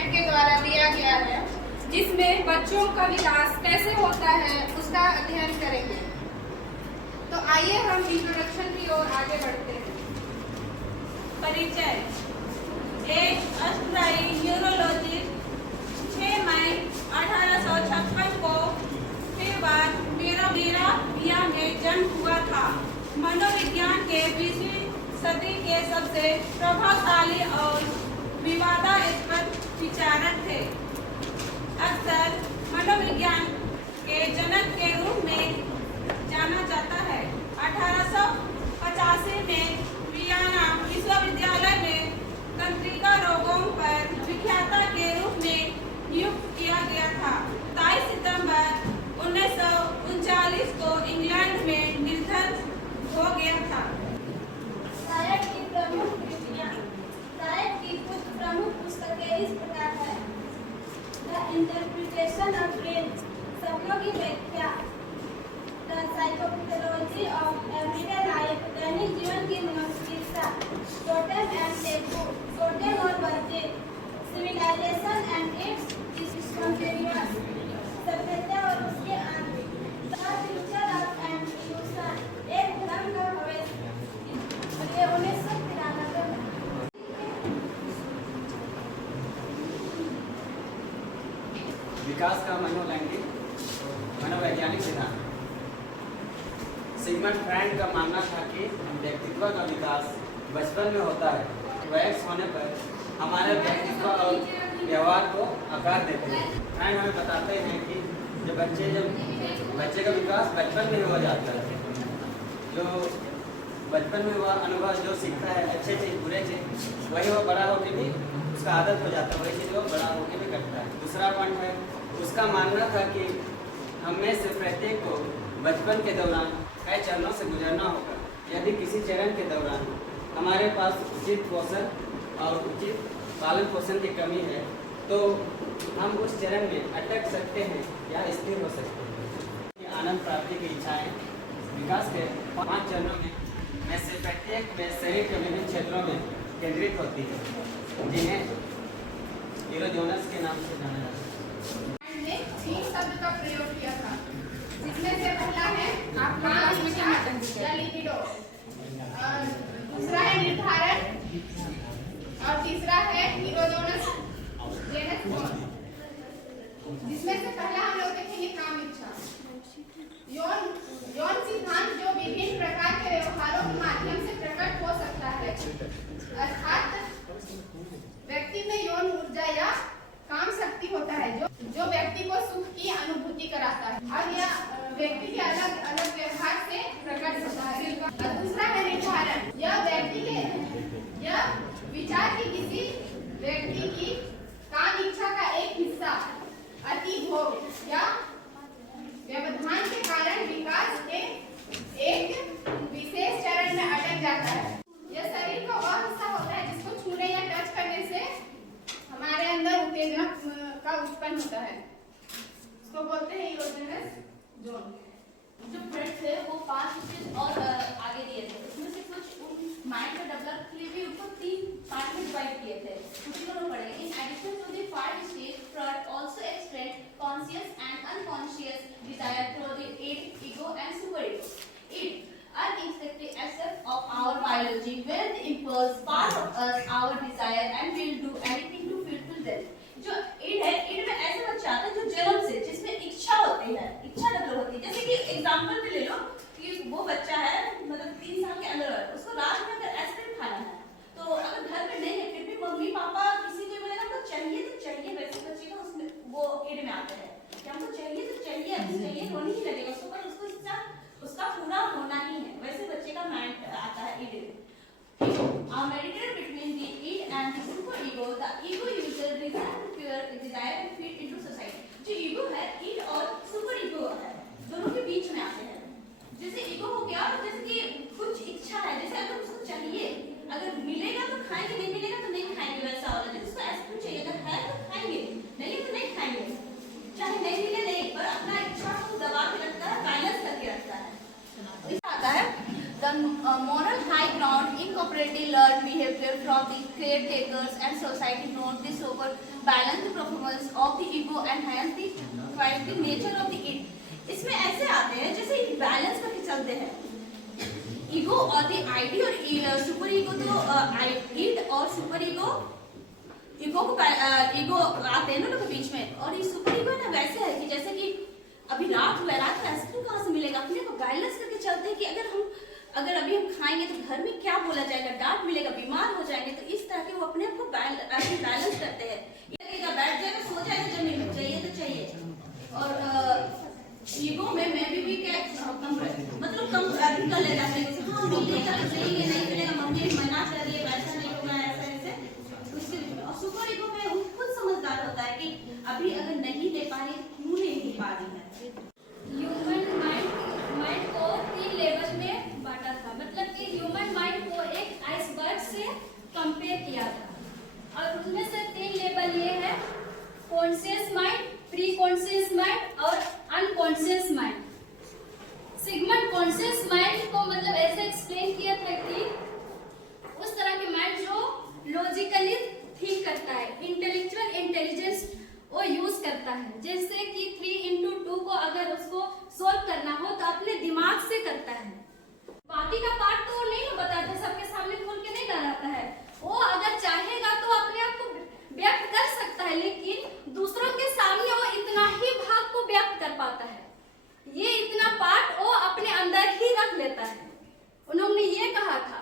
Format के द्वारा दिया गया है, जिसमें बच्चों का विकास कैसे होता है उसका अध्ययन करेंगे। तो आइए हम इंट्रोडक्शन की ओर आगे बढ़ते हैं। परिचय। एक अस्थायी न्यूरोलॉजिस्ट 6 मई 1856 को मेरा में जन्म हुआ था। मनोविज्ञान के 20वीं सदी के सबसे प्रभावशाली और विवादास्पद विचारक थे। अक्सर मनोविज्ञान के जनक के रूप में जाना जाता है। 1885 में वियना विश्वविद्यालय में तंत्रिका रोगों पर व्याख्याता के रूप में नियुक्त किया गया था। 23 सितंबर 1939 को इंग्लैंड में निधन हो गया था। सायद की कुछ प्रमुख पुस्तकें इस प्रकार है: द इंटरप्रिटेशन ऑफ ड्रीम्स, सपनों की व्याख्या, the psychopathology of everyday life, दैनिक जीवन की मनोचिकित्सा, टोटेम एंड टेबू, टोटेम और वर्जित, सिविलाइजेशन एंड इट्स कंटिन्यूअस, सभ्यता और उसके अंत, the future of an illusion, एक धर्म का भविष्य। ये 1993 में। विकास का मनोलैंगिक मनोवैज्ञानिक सिद्धांत। सिगमंड फ्रायड का मानना था कि व्यक्तित्व का विकास बचपन में होता है। वयस्क होने पर हमारे व्यक्तित्व और व्यवहार को आकार देते हैं। फ्रायड हमें बताते हैं कि जब बच्चे का विकास बचपन में हो जाता है, जो बचपन में हुआ अनुभव जो सीखता है, अच्छे चीज़ बुरे चीज़, वही वो बड़ा होकर भी उसका आदत हो जाता है, वही चीज़ वो बड़ा होकर भी करता है। दूसरा पॉइंट है, उसका मानना था कि हमें से प्रत्येक को बचपन के दौरान कई चरणों से गुजरना होगा। यदि किसी चरण के दौरान हमारे पास उचित पोषण और उचित पालन पोषण की कमी है, तो हम उस चरण में अटक सकते हैं या स्थिर हो सकते हैं। आनंद प्राप्ति की इच्छाएं विकास के 5 चरणों में से प्रत्येक में शरीर के विभिन्न क्षेत्रों में केंद्रित होती है, जिन्हें न्यूरोजोनस के नाम से जाना जाता है। ने 3 शब्द का प्रयोग किया था, जिसमें से पहला है या लिबिडो, दूसरा है निर्धारण और तीसरा है न्यूरोजोनस जेनस जोन। जिसमें से पहला हम लोग देखेंगे काम इच्छा। यौन सिद्धांत जो विभिन्न प्रकार के व्यवहारों के माध्यम से प्रकट हो सकता है, अर्थात व्यक्ति में यौन ऊर्जा या काम शक्ति होता है जो व्यक्ति को सुख की अनुभूति कराता है और यह व्यक्ति के अलग अलग व्यवहार से प्रकट होता है। और दूसरा है निर्धारण। यह विचार की किसी व्यक्ति की काम इच्छा का एक हिस्सा अति भोग या व्यवधान के कारण विकास के एक विशेष चरण में अटक जाता है। यह शरीर का वह हिस्सा होता है जिसको छूने या टच करने से हमारे अंदर उत्तेजना का उत्पन्न होता है। इसको बोलते हैं इरोजेनस जोन। जो फ्रेंड्स है वो 5 स्टेज और आगे दिए थे। उसमें से कुछ माइंड को डेवलप के लिए भी उनको 3 पार्ट में डिवाइड किए थे। उसी को हम पढ़ेंगे। In addition to the 5 stage, Freud also express conscious and unconscious desire through the ego and super ego. It uninstinctive aspect of our biology, where the impulse part of us, our desire, and will do anything to fulfill them. जो id है, id में ऐसे बच्चा आता है जो जन्म से जिसमें इच्छा होती है, इच्छा डेवलप होती है। जैसे कि एग्जांपल पे ले लो कि वो बच्चा है, मतलब 3 साल के अंदर है, उसको रात में अगर आइसक्रीम खाना है, तो अगर घर में नहीं है फिर भी मम्मी पापा किसी को बोलेगा तो चाहिए, वैसे बच्चे का उसमें वो id में आता है कि हमको चाहिए तो चाहिए, अभी चाहिए होने ही लगेगा उसको, पर उसको उसका पूरा होना ही है। वैसे बच्चे का माइंड आता है id में। Mediated between the id and the super ego, the ego user reason, fear, desire and feed into society. जो ego है, id और super ego है, दोनों के बीच में आते हैं। जैसे ego हो गया, जैसे कि कुछ इच्छा है, जैसे अगर उसको चाहिए, अगर मिलेगा तो खाएंगे, नहीं मिलेगा तो नहीं खाएंगे, वैसा होता है। जैसे उसको आइसक्रीम चाहिए, अगर है तो खाएंगे, नहीं है तो नहीं खाएंगे, चाहे नहीं मिले नहीं, पर अपना इच्छा को दबा के रखता है, बैलेंस करके रखता है। आता है the moral high ground incorporating learned behavior from the caretakers and society note this over balance the performance of the ego and enhance the quality nature of the id। इसमें ऐसे आते हैं जैसे बैलेंस करके चलते हैं ईगो और the ID और सुपर ईगो, तो ईड और सुपर ईगो ईगो आते हैं ना लोगों के बीच में। और ये सुपर ईगो ना वैसे है कि जैसे कि अभी रात हुआ, रात में आइसक्रीम कहाँ से मिलेगा, अपने को बैलेंस करके चलते हैं कि अगर अभी हम खाएंगे तो घर में क्या बोला जाएगा, डांट मिलेगा, बीमार हो जाएंगे, तो इस तरह के वो अपने आप को बैलेंस करते हैं। बैठ जाएगा, सो जाएगा जमीन में, चाहिए तो चाहिए। और ईगो में मैं भी क्या मतलब कम कर लेगा, हाँ मिलेगा तो चाहिए, नहीं मिलेगा मम्मी मना कर रही है, वैसा नहीं होगा, ऐसा ऐसे उसके। और सुपर ईगो में वो खुद समझदार होता है कि अभी अगर नहीं ले पा रही क्यों नहीं पा रही है। ह्यूमन माइंड को 3 लेवल में बांटा था, मतलब कि ह्यूमन माइंड को एक आइसबर्ग से कंपेयर किया था। और उसमें से 3 लेवल ये है, conscious mind, pre conscious mind और unconscious mind. Sigmund conscious mind को मतलब ऐसे एक्सप्लेन किया था कि उस तरह के माइंड जो लॉजिकली थिंक करता है, इंटेलेक्चुअल इंटेलिजेंस वो यूज करता है। जैसे कि 3 × 2 को अगर उसको सोल्व करना हो तो अपने दिमाग से करता है। बाकी का पार्ट तो वो नहीं ना बताता, सबके सामने खोल के नहीं डालता है। वो अगर चाहेगा तो अपने आप को व्यक्त कर सकता है, लेकिन दूसरों के सामने वो इतना ही भाग को व्यक्त कर पाता है। ये इतना पार्ट वो अपने अंदर ही रख लेता है। उन्होंने ये कहा था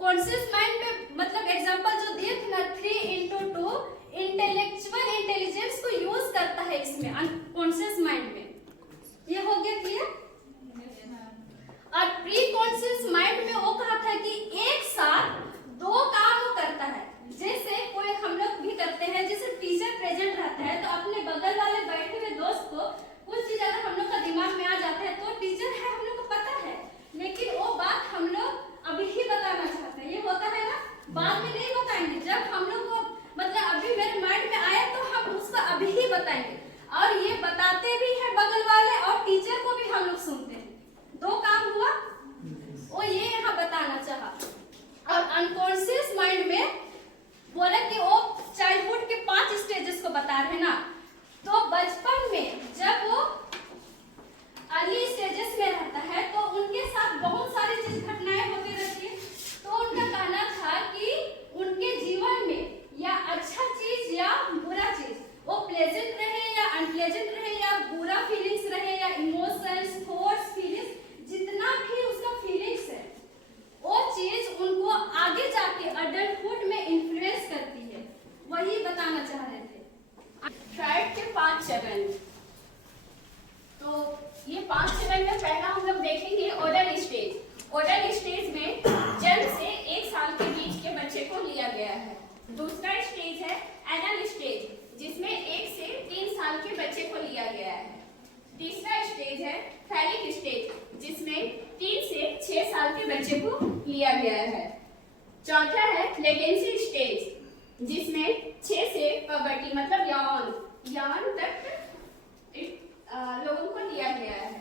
कॉन्शियस माइंड में, मतलब एग्जांपल जो दिए थे ना 3 × 2 इंटेलेक्चुअल इंटेलिजेंस को यूज करता है इसमें अनकॉन्शियस माइंड में। ये हो गया क्लियर। और प्री कॉन्शियस माइंड में वो कहा था कि एक साथ 2 काम वो करता है। जैसे कोई हम लोग भी करते हैं, जैसे टीचर प्रेजेंट रहता है तो अपने बगल वाले बैठे हुए दोस्त को कुछ चीज अगर हम लोग का दिमाग में आ जाता है तो टीचर है हम लोग को पता है, लेकिन वो बात हम लोग अभी ही बताना चाहते हैं। ये होता है ना, बाद में नहीं बताएंगे। जब हम लोग को मतलब अभी मेरे माइंड में आया तो हम उसको अभी ही बताएंगे। और ये बताते भी हैं बगल वाले और टीचर को भी हम लोग सुनते हैं। 2 काम हुआ, वो ये यहाँ बताना चाहा। और अनकॉन्शियस माइंड में बोला कि वो चाइल्डहुड के 5 स्टेजेस को बता रहे हैं ना, तो बचपन में जब वो अर्ली स्टेजेस में रहता है तो उनके साथ बहुत सारी चीज घटनाएं होती रहती है। तो उनका कहना था कि उनके जीवन में या अच्छा चीज या बुरा चीज, वो प्लेजेंट रहे या अनप्लेजेंट रहे या बुरा फीलिंग्स रहे या इमोशंस, थॉट्स, फीलिंग्स, जितना भी उसका फीलिंग्स है, वो चीज उनको आगे जाके अडल्टहुड में इन्फ्लुएंस करती है। वही बताना चाह रहे थे। फ्राइड के 5 चरण। तो ये 5 चरण में पहला हम लोग देखेंगे ओरल स्टेज। ओरल स्टेज में जन्म से 1 साल के बीच के बच्चे को लिया गया है। दूसरा स्टेज है एनल स्टेज, जिसमें 1 से 3 साल के बच्चे को लिया गया है। तीसरा स्टेज है फैलिक स्टेज, जिसमें 3 से 6 साल के बच्चे को लिया गया है। चौथा है लेटेंसी स्टेज, जिसमें 6 से पबर्टी मतलब यौवन तक लोगों को लिया गया है।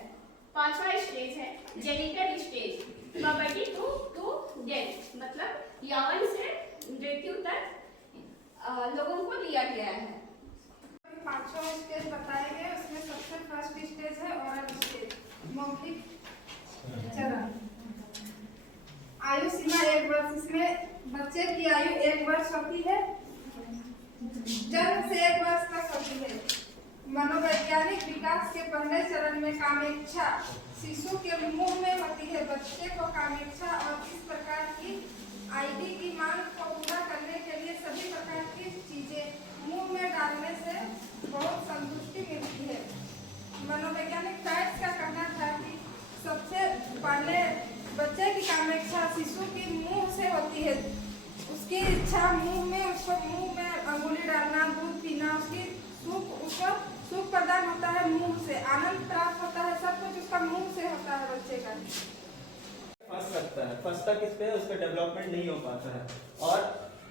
5वां स्टेज है genital stage, puberty to death मतलब यौवन से मृत्यु तक लोगों को लिया गया है। 5वां स्टेज बताए गए, उसमें सबसे फर्स्ट स्टेज है ओरल स्टेज, मौखिक चरण। आयु सीमा 1 वर्ष, इसमें बच्चे की आयु 1 वर्ष होती है, जन्म से 1 वर्ष तक होती है। मनोवैज्ञानिक विकास के पहले चरण में कामेच्छा शिशु के मुंह में होती है। बच्चे को कामेच्छा और इस प्रकार की आईडी की मांग को पूरा करने के लिए सभी प्रकार की चीजें मुंह में डालने से बहुत संतुष्टि मिलती है। मनोवैज्ञानिक फ्राइड का कहना था कि सबसे पहले बच्चे की कामेच्छा शिशु की मुंह से होती है। उसकी इच्छा मुंह में, उसको मुंह में अंगुली डालना, दूध पीना, उसको सुख प्रदान होता है मुंह से, आनंद प्राप्त होता है, सब कुछ उसका मुंह से होता है बच्चे का। फंस सकता है, फंसता किस पे, उसका डेवलपमेंट नहीं हो पाता है। और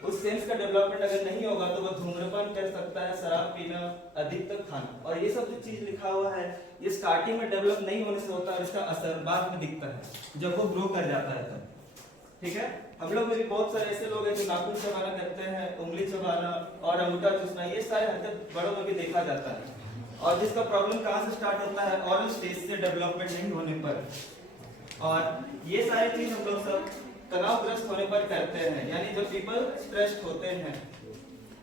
उस सेंस का डेवलपमेंट अगर नहीं होगा तो वो धूम्रपान कर सकता है, शराब पीना, अधिक तक खाना। और ये सब जो चीज लिखा हुआ है ये स्टार्टिंग में डेवलप नहीं होने से होता है और इसका असर बाद में दिखता है जब वो ग्रो कर जाता है तब। ठीक है। हम लोग में भी बहुत सारे ऐसे लोग हैं जो नाखून चबाना करते हैं, उंगली चबाना और अंगूठा चूसना, ये सारे हरकत बड़ों में भी देखा जाता है। और जिसका प्रॉब्लम कहाँ से स्टार्ट होता है? ऑरल स्टेज से डेवलपमेंट नहीं होने पर। और ये सारी चीज हम लोग सब तनावग्रस्त होने पर करते हैं, यानी जब पीपल स्ट्रेस्ड होते हैं।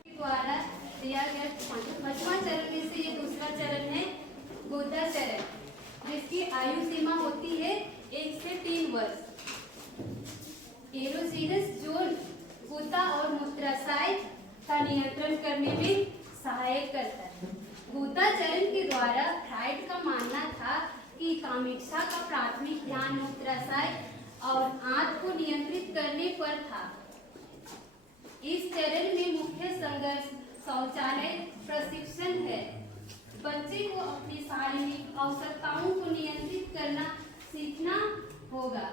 द्वारा दिया गया 5वां चरण में से ये दूसरा चरण है गोता चरण, जिसकी आयु सीमा होती है 1 से 3 वर्ष। एरोसीनस जोन गोता और मूत्राशय का नियंत्रण करने में सहायक करता है। गोता चरण के द्वारा फ्राइड का मानना था कि कामेक्षा का प्राथमिक ध्यान मूत्राशय और आंत को नियंत्रित करने पर था। इस चरण में मुख्य संघर्ष शौचालय प्रशिक्षण है। बच्चे को अपनी शारीरिक आवश्यकताओं को नियंत्रित करना सीखना होगा।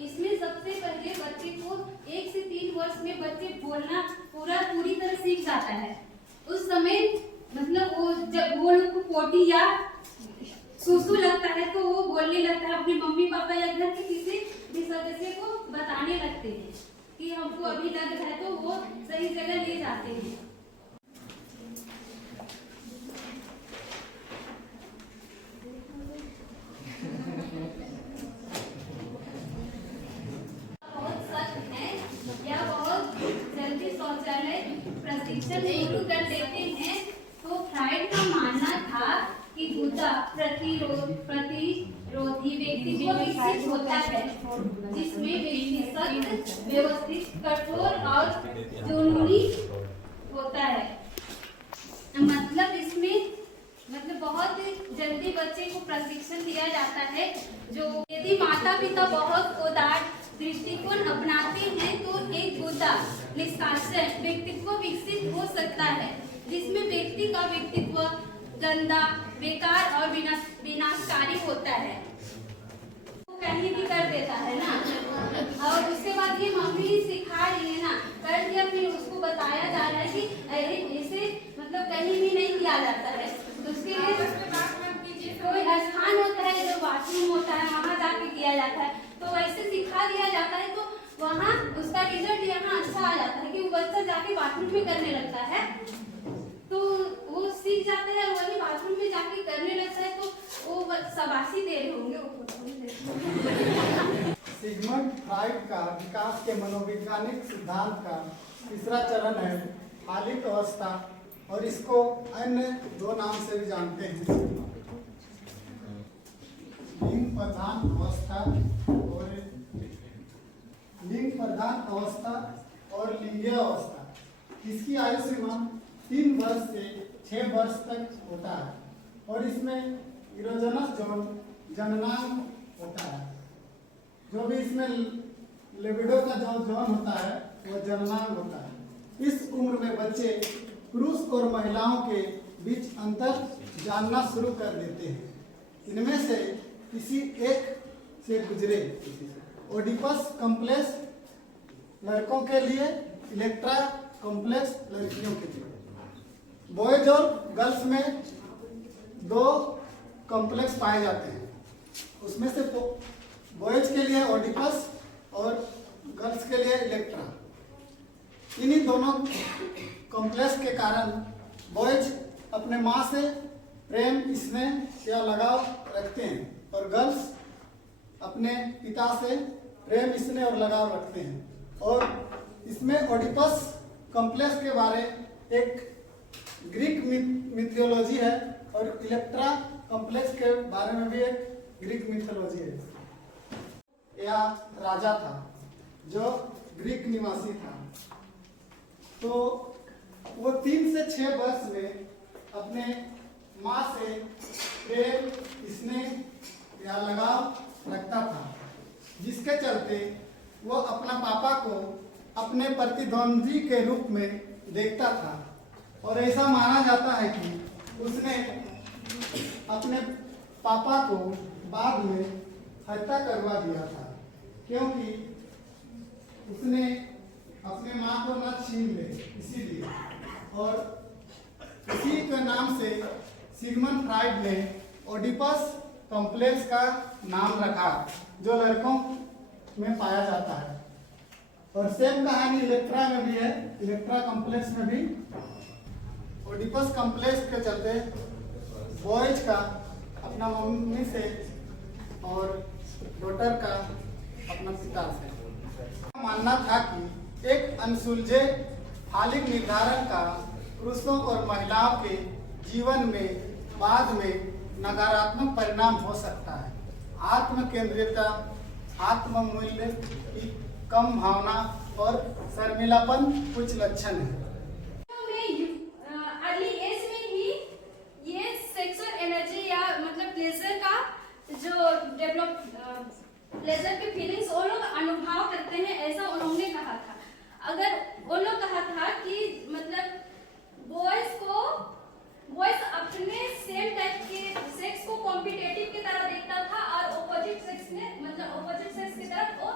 इसमें सबसे पहले बच्चे को 1 से 3 वर्ष में बच्चे बोलना पूरी तरह सीख जाता है। उस समय मतलब वो जब वो लोग को पोटी या सुसु लगता है तो वो बोलने लगता है, अपने मम्मी पापा या घर के किसी भी सदस्य को बताने लगते हैं कि हमको अभी लग रहा है, तो वो सही जगह ले जाते हैं। प्रशिक्षण शुरू कर देते हैं तो फ्राइड का मानना था कि गुदा प्रतिरोधी व्यक्ति को विकसित होता है, जिसमें व्यक्ति सख्त, व्यवस्थित, कठोर और जुनूनी होता है। मतलब इसमें बहुत जल्दी बच्चे को प्रशिक्षण दिया जाता है। जो यदि माता पिता बहुत उदार दृष्टिकोण अपनाते हैं तो एक गुदा निष्कासन व्यक्तित्व विकसित हो सकता है, जिसमें व्यक्ति का व्यक्तित्व गंदा, बेकार और विनाशकारी होता है। वो कहीं भी कर देता है ना, और उसके बाद ये मम्मी सिखा रही है ना, कर दिया, फिर उसको बताया जा रहा है कि ऐसे कहीं भी नहीं किया जाता है। उसके लिए कोई स्थान होता है जो बाथरूम होता है, वहाँ जाके किया जाता है, तो वैसे सिखा दिया जाता है तो वहाँ उसका रिजल्ट यहाँ अच्छा आ जाता है कि वो बच्चा जाके बाथरूम में करने लगता है, तो वो सीख जाता है, वही बाथरूम में जाके करने लगता है, तो वो शाबाशी दे रहे होंगे। सिगमंड फ्राइड का विकास के मनोवैज्ञानिक सिद्धांत का तीसरा चरण है हालिक अवस्था, और इसको अन्य 2 नाम से भी जानते हैं, लिंग प्रधान अवस्था और लिंगीय अवस्था। इसकी आयु सीमा 3 वर्ष से 6 वर्ष तक होता है, और इसमें इरोजेनस जोन जननांग होता है। जो भी इसमें लिबिडो का जो जोन होता है वो जननांग होता है। इस उम्र में बच्चे पुरुष और महिलाओं के बीच अंतर जानना शुरू कर देते हैं। इनमें से किसी एक से गुजरे। ओडिपस कॉम्प्लेक्स लड़कों के लिए, इलेक्ट्रा कॉम्प्लेक्स लड़कियों के लिए। बॉयज और गर्ल्स में 2 कॉम्प्लेक्स पाए जाते हैं। उसमें से बॉयज के लिए ओडिपस और गर्ल्स के लिए इलेक्ट्रा। इन्हीं दोनों कॉम्प्लेक्स के कारण बॉयज अपने माँ से प्रेम, स्नेह या लगाव रखते हैं, और गर्ल्स अपने पिता से प्रेम, स्नेह और लगाव रखते हैं। और इसमें ओडिपस कॉम्प्लेक्स के बारे एक ग्रीक मिथोलॉजी है, और इलेक्ट्रा कॉम्प्लेक्स के बारे में भी एक ग्रीक मिथोलॉजी है। यह राजा था जो ग्रीक निवासी था, तो वो 3 से 6 वर्ष में अपने माँ से प्रेम, स्नेह या लगाव रखता था, जिसके चलते वो अपना पापा को अपने प्रतिद्वंदी के रूप में देखता था, और ऐसा माना जाता है कि उसने अपने पापा को बाद में हत्या करवा दिया था, क्योंकि उसने अपने माँ को न छीन ले, इसीलिए। और इसी के नाम से सिगमंड फ्राइड ने ओडिपस कॉम्प्लेक्स का नाम रखा, जो लड़कों में पाया जाता है। और सेम कहानी इलेक्ट्रा में भी है, इलेक्ट्रा कॉम्प्लेक्स में भी ओडिपस कॉम्प्लेक्स के चलते बॉयज का अपना मम्मी से और डॉटर का अपना पिता से मानना था कि एक अनसुलझे फालिक निर्धारण का पुरुषों और महिलाओं के जीवन में बाद में नकारात्मक परिणाम हो सकता है। आत्म केंद्रितता, आत्म मूल्य की कम भावना और शर्मिलापन कुछ लक्षण है। अर्ली एज में ही ये सेक्सुअल एनर्जी या मतलब प्लेजर का जो प्लेजर की फीलिंग्स वो लोग अनुभव करते हैं, ऐसा उन्होंने कहा था। अगर वो लोग कहा था कि मतलब बॉयज अपने सेम टाइप के सेक्स को कॉम्पिटिटिव की तरह देखता था और ऑपोजिट सेक्स की तरफ वो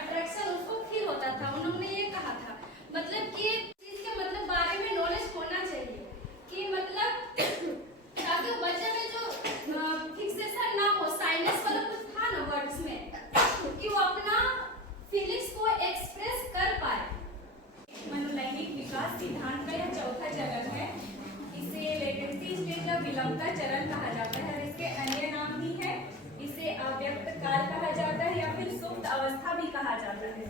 अट्रैक्शन उसको फील होता था। उन्होंने ये कहा था मतलब कि चीज के मतलब बारे में नॉलेज होना चाहिए कि मतलब ताकि बच्चे में जो फिक्सेशन ना हो, साइनेस वाला कुछ था ना वर्ड्स में, कि वो अपना फीलिंग्स को एक्सप्रेस कर पाए। मनोलैंगिक विकास सिद्धांत का यह चौथा चरण है। इसे लेटेंसी स्टेज या विलंबता चरण कहा जाता है और इसके अन्य नाम भी है। इसे अव्यक्त काल कहा जाता है या फिर सुप्त अवस्था भी कहा जाता है।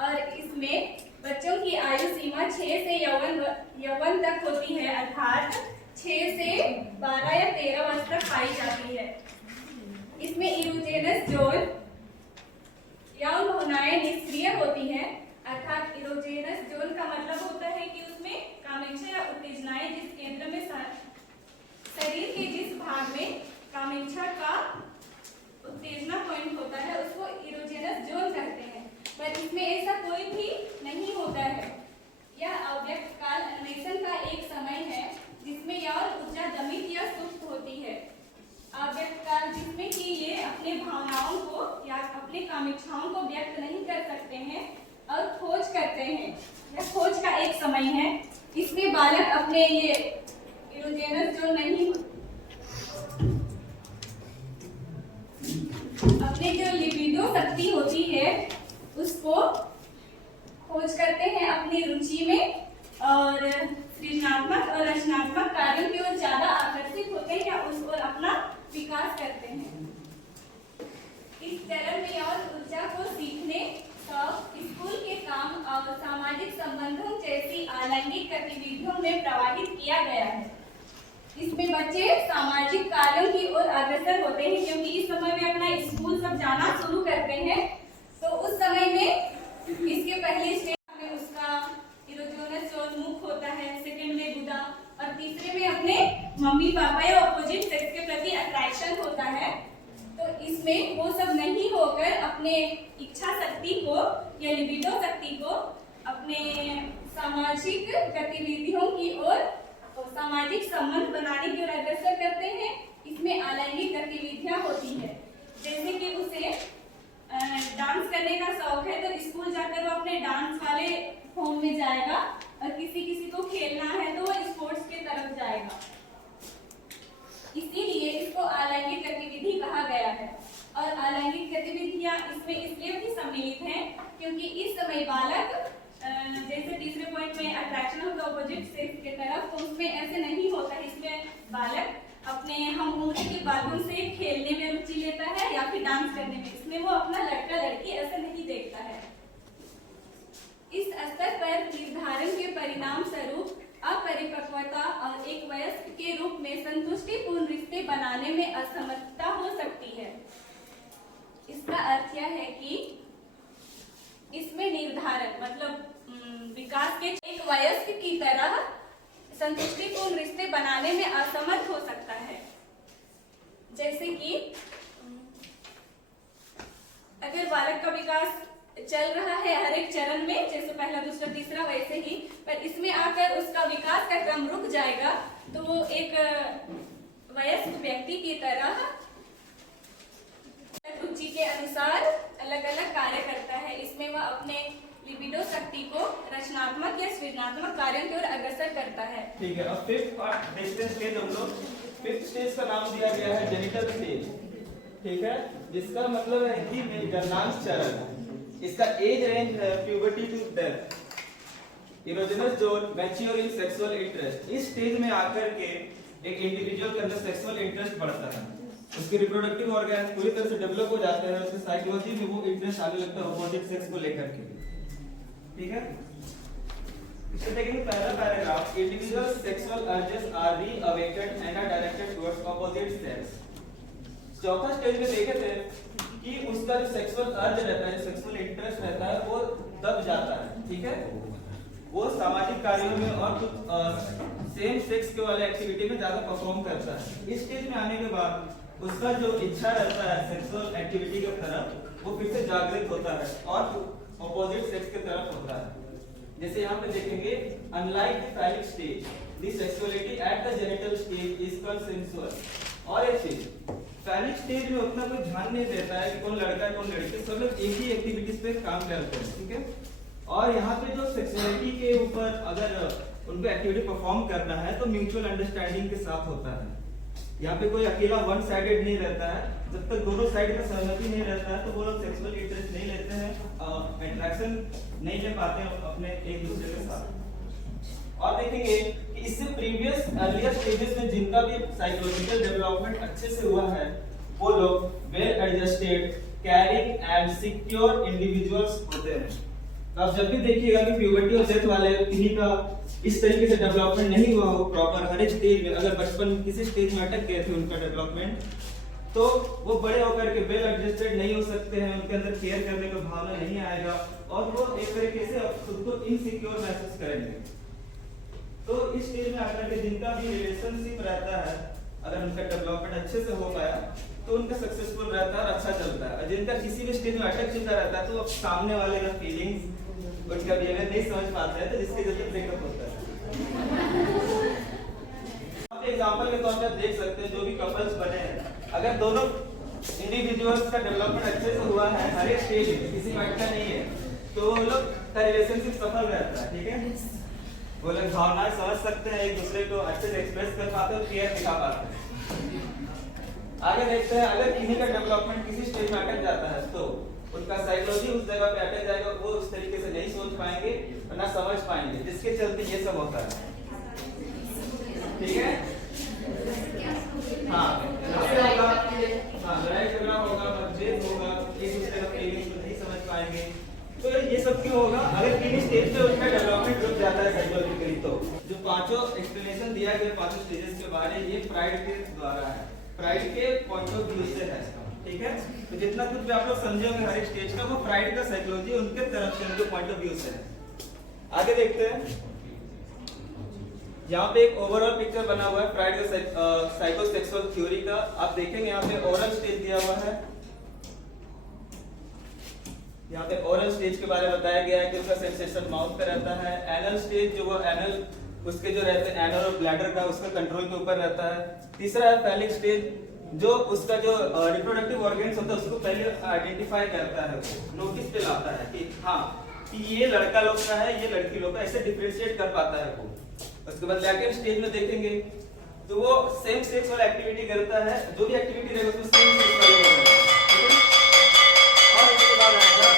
और इसमें बच्चों की आयु सीमा 6 से यौवन तक होती है, अर्थात 6 से 12 या 13 वर्ष तक पाई जाती है। इसमें इरोजेनस जोन यौन भावनाएं निष्क्रिय होती हैं, अर्थात इरोजेनस जोन का मतलब होता है कि उसमें कामेच्छा या उत्तेजनाएं जिस केंद्र में शरीर के जिस भाग में कामेच्छा का उत्तेजना पॉइंट होता है उसको इरोजेनस जोन कहते हैं, पर इसमें ऐसा कोई भी नहीं होता है। यह अव्यक्त काल अन्वेषण का एक समय है जिसमें यौन ऊर्जा दमित या सुप्त होती है। अव्यक्त काल जिसमें कि ये अपने भावनाओं को या अपने कामेच्छाओं को व्यक्त नहीं कर सकते हैं और खोज करते हैं, यह खोज का एक समय है। इसमें बालक अपने ये इरोजेनस जो नहीं अपने जो लिबिडो शक्ति होती है उसको खोज करते हैं अपनी रुचि में और सृजनात्मक और रचनात्मक कार्यों की ओर ज्यादा आकर्षित होते हैं या उस ओर अपना विकास करते हैं। इस चरण में और ऊर्जा को सीखने, स्कूल के काम और सामाजिक संबंधों जैसी अलैंगिक गतिविधियों में प्रवाहित किया गया है। इसमें बच्चे सामाजिक कार्यों की ओर अग्रसर होते हैं क्योंकि इस समय में अपना स्कूल सब जाना शुरू करते हैं, तो उस समय में इसके पहले स्टेज में उसका इरोजेनस जोन मुख होता है, सेकंड में गुदा और तीसरे में अपने मम्मी पापा या ऑपोजिट सेक्स के प्रति अट्रैक्शन होता है। तो इसमें वो सब नहीं होकर अपने इच्छा शक्ति को या लिबिडो शक्ति को अपने सामाजिक गतिविधियों की ओर सामाजिक संबंध बनाने की ओर अग्रसर करते हैं। इसमें अलैंगिक गतिविधियां होती है, जैसे कि उसे डांस करने का शौक है तो स्कूल जाकर वो अपने डांस वाले फॉर्म में जाएगा और किसी को खेलना है तो वो स्पोर्ट्स के तरफ जाएगा। इसीलिए इसको अलैंगिक गतिविधि कहा गया है। और अलैंगिक गतिविधियां इसमें इसलिए भी सम्मिलित हैं क्योंकि इस समय बालक जैसे तीसरे पॉइंट में attraction of the opposite sex के तरफ, तो उसमें ऐसे नहीं होता है। इसमें बालक अपने हम उम्र के बालों से खेलने में रुचि लेता है या फिर डांस करने में, इसमें वो अपना लड़का लड़की ऐसा नहीं देखता है। इस स्तर पर निर्धारण के परिणाम स्वरूप अपरिपक्वता और एक वयस्क के रूप में संतुष्टिपूर्ण रिश्ते बनाने में असमर्थता हो सकती है। इसका अर्थ यह है कि इसमें निर्धारण मतलब विकास के एक वयस्क की तरह संतुष्टिपूर्ण रिश्ते बनाने में असमर्थ हो सकता है। जैसे कि अगर बालक का विकास चल रहा है हर एक चरण में, जैसे पहला दूसरा तीसरा वैसे ही, पर इसमें आकर उसका विकास का क्रम रुक जाएगा तो वो एक वयस्क व्यक्ति की तरह रुचि के अनुसार अलग अलग कार्य करता है। इसमें वह अपने लिबिडो शक्ति को रचनात्मक या सृजनात्मक कार्यों की ओर अग्रसर करता है। ठीक है, अब फिफ्थ स्टेज हम लोग फिफ्थ स्टेज का नाम दिया गया है जेनिटल स्टेज। ठीक है, जिसका मतलब है हिंदी में जननांग चरण। इसका एज रेंज है puberty to death. Erogenous zone mature in sexual interest, इस स्टेज में आकर के एक इंडिविजुअल के अंदर सेक्सुअल इंटरेस्ट बढ़ता है, उसके रिप्रोडक्टिव ऑर्गन पूरी तरह से डेवलप हो जाते हैं, उसके साइकोलॉजी में वो इंटरेस्ट आने लगता है अपोजिट सेक्स को लेकर के। ठीक है, इसको देखेंगे पहला paragraph, individual sexual urges are reawakened and are directed towards opposite sex. चौथा स्टेज में देखे थे कि उसका जो सेक्सुअल अर्ज रहता है, सेक्सुअल इंटरेस्ट रहता है, वो दब जाता है। ठीक है, वो सामाजिक कार्यों में और कुछ सेम सेक्स के वाले एक्टिविटी में ज्यादा परफॉर्म करता है। इस स्टेज में आने के बाद उसका जो इच्छा रहता है सेक्सुअल एक्टिविटी की तरफ, वो फिर से जागृत होता है और अपोजिट सेक्स की तरफ होता है। जैसे यहाँ पे देखेंगे, unlike the phallic stage, the sexuality at the genital stage is consensual. और एक चीज, फैलिक स्टेज में उतना कोई ध्यान नहीं देता है कि कौन लड़का है कौन लड़की, सब लोग एक ही एक्टिविटीज पे काम करते हैं। ठीक है, और यहाँ पे जो सेक्सुअलिटी के ऊपर अगर उनको एक्टिविटी परफॉर्म करना है तो म्यूचुअल अंडरस्टैंडिंग के साथ होता है। यहाँ पे कोई अकेला वन साइडेड नहीं रहता है, जब तक दोनों साइड का सहमति नहीं रहता है तो वो लोग सेक्सुअल इंटरेस्ट नहीं लेते हैं, अट्रैक्शन नहीं ले पाते हैं अपने एक दूसरे के साथ। और देखेंगे कि इससे प्रीवियस अर्लियर स्टेजेस में जिनका भी साइकोलॉजिकल डेवलपमेंट अच्छे से हुआ है, वो लोग well adjusted, carrying and secure individuals होते हैं। तो आप जब भी देखिएगा कि प्यूबर्टी और डेथ वाले किन्हीं का इस तरीके से डेवलपमेंट नहीं हुआ हो प्रॉपर हर एक स्टेज में, अगर बचपन किसी स्टेज में अटक गए थे उनका डेवलपमेंट, तो वो बड़े होकर के वेल एडजस्टेड नहीं हो सकते हैं, उनके अंदर केयर करने का भावना नहीं आएगा और वो एक तरीके से खुद को इनसिक्योर महसूस करेंगे। तो इस स्टेज में आकर के जिनका भी रिलेशनशिप रहता है, अगर उनका डेवलपमेंट अच्छे से हो पाया तो उनका सक्सेसफुल रहता है और अच्छा चलता है। और जिनका किसी भी स्टेज में अटक चुका रहता है तो अब सामने वाले का फीलिंग्स, उनका बिहेवियर नहीं समझ पाते हैं, तो जिसके जरिए ब्रेकअप होता है। आप एग्जांपल के तौर पर देख सकते हैं, जो भी कपल्स बने हैं, अगर दोनों इंडिविजुअल्स का डेवलपमेंट अच्छे से हुआ है हर एक स्टेज में, किसी में अटका नहीं है, तो वो लोग का रिलेशनशिप सफल रहता है। ठीक है, वो लोग भावनाएं समझ सकते हैं, एक दूसरे को अच्छे से एक्सप्रेस कर पाते हैं, केयर दिखा पाते हैं। आगे देखते हैं, अगर किसी का डेवलपमेंट किसी स्टेज में अटक जाता है तो उनका साइकोलॉजी उस जगह पे अटक जाएगा, वो उस तरीके से नहीं सोच पाएंगे और ना समझ पाएंगे, जिसके चलते ये सब होता है। ठीक है, हाँ लड़ाई झगड़ा होगा, मतभेद होगा, एक दूसरे का फीलिंग्स को नहीं समझ पाएंगे। तो ये सब क्यों होगा? अगर किसी स्टेज पे उनका डेवलपमेंट रुक जाता है साइकोलॉजिकली। तो जो पांचों एक्सप्लेनेशन दिया गया पांचों स्टेजेस के बारे, ये प्राइड के द्वारा है, प्राइड के पॉइंट ऑफ व्यू से है। ठीक है, तो जितना कुछ भी आप लोग समझे होंगे हर एक स्टेज का, वो प्राइड का साइकोलॉजी उनके तरफ से, उनके पॉइंट ऑफ व्यू से है। आगे देखते हैं, यहाँ पे एक ओवरऑल पिक्चर बना हुआ है प्राइड का साइकोसेक्सुअल थ्योरी का। आप देखेंगे यहाँ पे ओरल स्टेज दिया हुआ है, यहाँ पे ओरल स्टेज के बारे में बताया गया है कि उसका सेंसेशन माउथ पे रहता है। एनल स्टेज, जो वो एनल उसके जो रहते हैं एनल और ब्लैडर का, उसका कंट्रोल के ऊपर रहता है। तीसरा है फैलिक स्टेज, जो उसका जो रिप्रोडक्टिव ऑर्गन्स होता है उसको पहले आइडेंटिफाई करता है, नोटिस पे लाता है कि हाँ कि ये लड़का लोग का है, ये लड़की लोग का, ऐसे डिफरेंशिएट कर पाता है वो। उसके बाद लैटेंट स्टेज में देखेंगे तो वो सेम सेक्स वाला एक्टिविटी करता है, जो भी एक्टिविटी रहेगा उसमें सेम सेक्स वाला होगा। और इसके बाद आएगा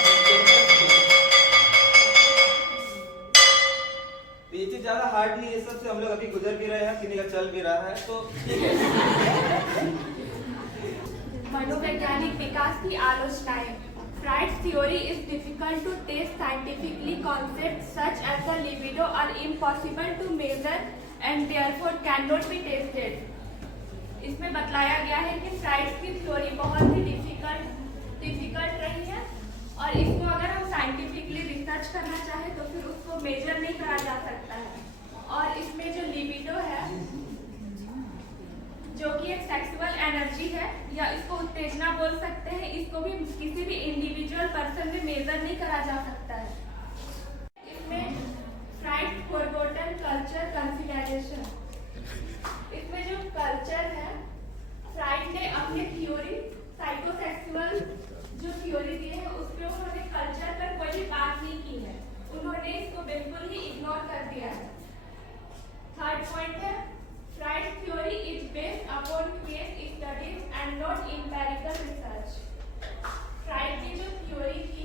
ये चीज ज्यादा हार्ड नहीं है, सबसे हम लोग अभी गुजर भी रहे हैं, किसी का चल भी रहा है, तो ठीक है। मनोवैज्ञानिक विकास की आलोचनाएं। Freud's theory is difficult to test scientifically. Concepts such as the libido are impossible to measure and therefore cannot be tested. इसमें बतलाया गया है कि फ्राइड्स की थ्योरी बहुत ही डिफिकल्ट रही है और इसको अगर हम साइंटिफिकली रिसर्च करना चाहें तो फिर उसको मेजर नहीं करा जा सकता है। और इसमें जो लिबिडो है, जो कि एक सेक्सुअल एनर्जी है या इसको उत्तेजना बोल सकते हैं, इसको भी किसी भी इंडिविजुअल पर्सन में मेजर नहीं करा जा सकता है। इसमें फ्राइड फॉरगॉटन कल्चर कंसिडरेशन, इसमें जो कल्चर है, फ्राइड ने अपने थ्योरी साइकोसेक्सुअल जो थ्योरी दी है उस पर उन्होंने कल्चर पर कोई बात नहीं की है, उन्होंने इसको बिल्कुल ही इग्नोर कर दिया है। थर्ड पॉइंट है, Freud's theory is based upon case studies and not empirical research. Fried की जो थ्योरी थी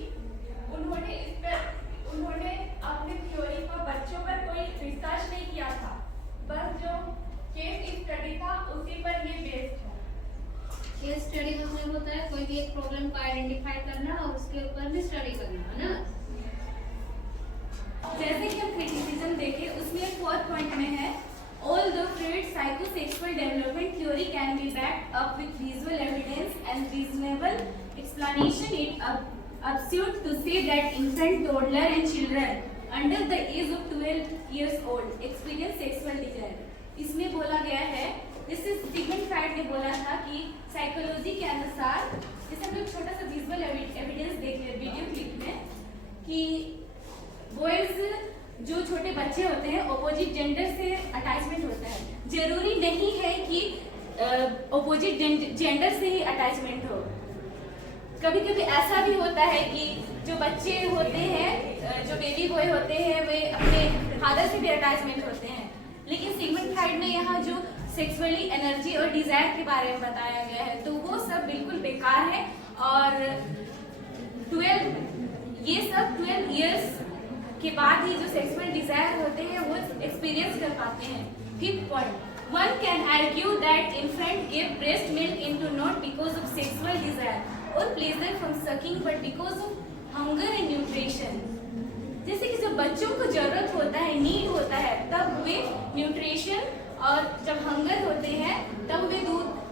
जो केस स्टडी था उसी पर ये बेस्ड है। केस स्टडी मतलब होता है कोई भी एक प्रॉब्लम को आइडेंटिफाई करना और उसके ऊपर भी स्टडी करना, है ना। जैसे कि हम क्रिटिसिज्म देखें उसमें 4th पॉइंट में है although Freud's psychosexual development theory can be backed up with visual evidence and reasonable explanation, it absurd to say that infant, toddler and children under the age of 12 years old experience sexual desire। इसमें बोला गया है, जैसे Sigmund Freud ने बोला था कि psychology के अनुसार, जैसे हम लोग छोटा सा विजुअल एविडेंस देख ले वीडियो क्लिप में, कि बॉयज जो छोटे बच्चे होते हैं ऑपोजिट जेंडर से अटैचमेंट होता है। जरूरी नहीं है कि ऑपोजिट जेंडर से ही अटैचमेंट हो, कभी कभी ऐसा भी होता है कि जो बच्चे होते हैं, जो बेबी बॉय होते हैं, वे अपने फादर से भी अटैचमेंट होते हैं। लेकिन सिगमंड फ्राइड ने यहाँ जो सेक्सुअली एनर्जी और डिजायर के बारे में बताया गया है, तो वो सब बिल्कुल बेकार है। और 12 इयर्स के बाद ही जो सेक्सुअल डिजायर होते हैं वो एक्सपीरियंस कर पाते हैं। 5th point, one can argue that infant gave breast milk into not because of sexual desire or pleasure from sucking but because of hunger and nutrition। जैसे कि जब बच्चों को जरूरत होता है, नीड होता है, तब वे न्यूट्रिशन, और जब हंगर होते हैं तब वे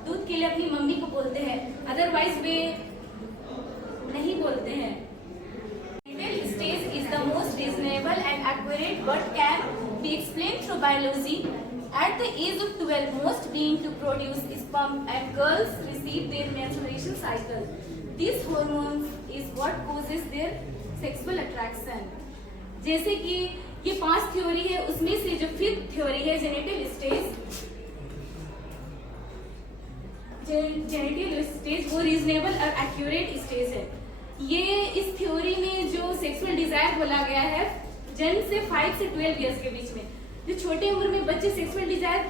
दूध के लिए अपनी मम्मी को बोलते हैं, अदरवाइज वे नहीं बोलते हैं। Middle stage is the most reasonable and accurate but can be explained through biology। At the age of 12, most being to produce sperm and girls receive their menstruation cycle। These hormones is what causes their sexual attraction। जैसे कि ये 5 theory है, उसमें से जो 5th theory है genital stage, वो reasonable और एक्यूरेट स्टेज है। ये इस थ्योरी में जो सेक्सुअल डिजायर बोला गया है, जन्म से 5 से 12 इयर्स के बीच में, जो छोटे उम्र में बच्चे सेक्सुअल डिजायर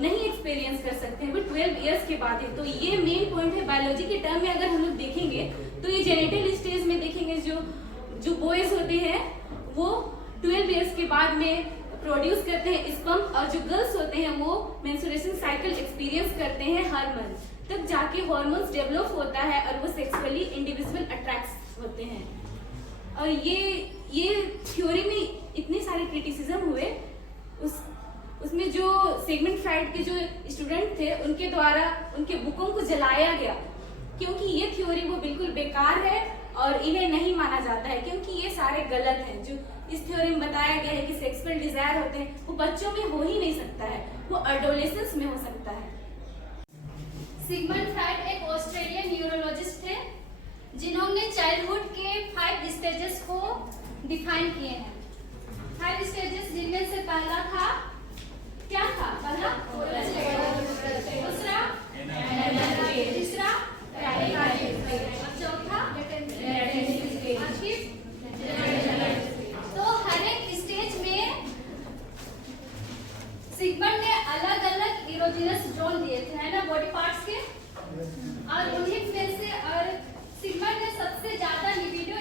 नहीं एक्सपीरियंस कर सकते हैं, वो 12 इयर्स के बाद है। तो ये मेन पॉइंट है। बायोलॉजी के टर्म में अगर हम लोग देखेंगे तो ये जेनिटल स्टेज में देखेंगे, जो बॉयज होते हैं वो 12 इयर्स के बाद में प्रोड्यूस करते हैं स्पर्म, और जो गर्ल्स होते हैं वो मेंस्ट्रुएशन साइकिल एक्सपीरियंस करते हैं हर मंथ, तब जाके हार्मोन्स डेवलप होता है और वो सेक्सुअली इंडिविजुअल अट्रैक्ट होते हैं। और ये थ्योरी में इतने सारे क्रिटिसिज्म हुए, उसमें जो सिगमंड फ्राइड के जो स्टूडेंट थे उनके द्वारा उनके बुकों को जलाया गया, क्योंकि ये थ्योरी वो बिल्कुल बेकार है और इन्हें नहीं माना जाता है, क्योंकि ये सारे गलत हैं। जो इस थ्योरी में बताया गया है कि सेक्सुअल डिजायर होते हैं, वो बच्चों में हो ही नहीं सकता है, वो एडोलेसेंस में हो सकता है। सिगमंड फ्राइड एक ऑस्ट्रेलियन न्यूरोलॉजिस्ट थे जिन्होंने चाइल्डहुड के 5 स्टेजेस को डिफाइन किए हैं। 5 स्टेजेस जिनमें से पहला था, क्या था? पहला दूसरा, तीसरा, चौथा, तो हर एक स्टेज में सिगमंड ने अलग अलग इरोजिनस जोन दिए थे, है ना, बॉडी पार्ट्स के, और उन्हीं में से और सिगमंड ने सबसे ज्यादा लिबिडो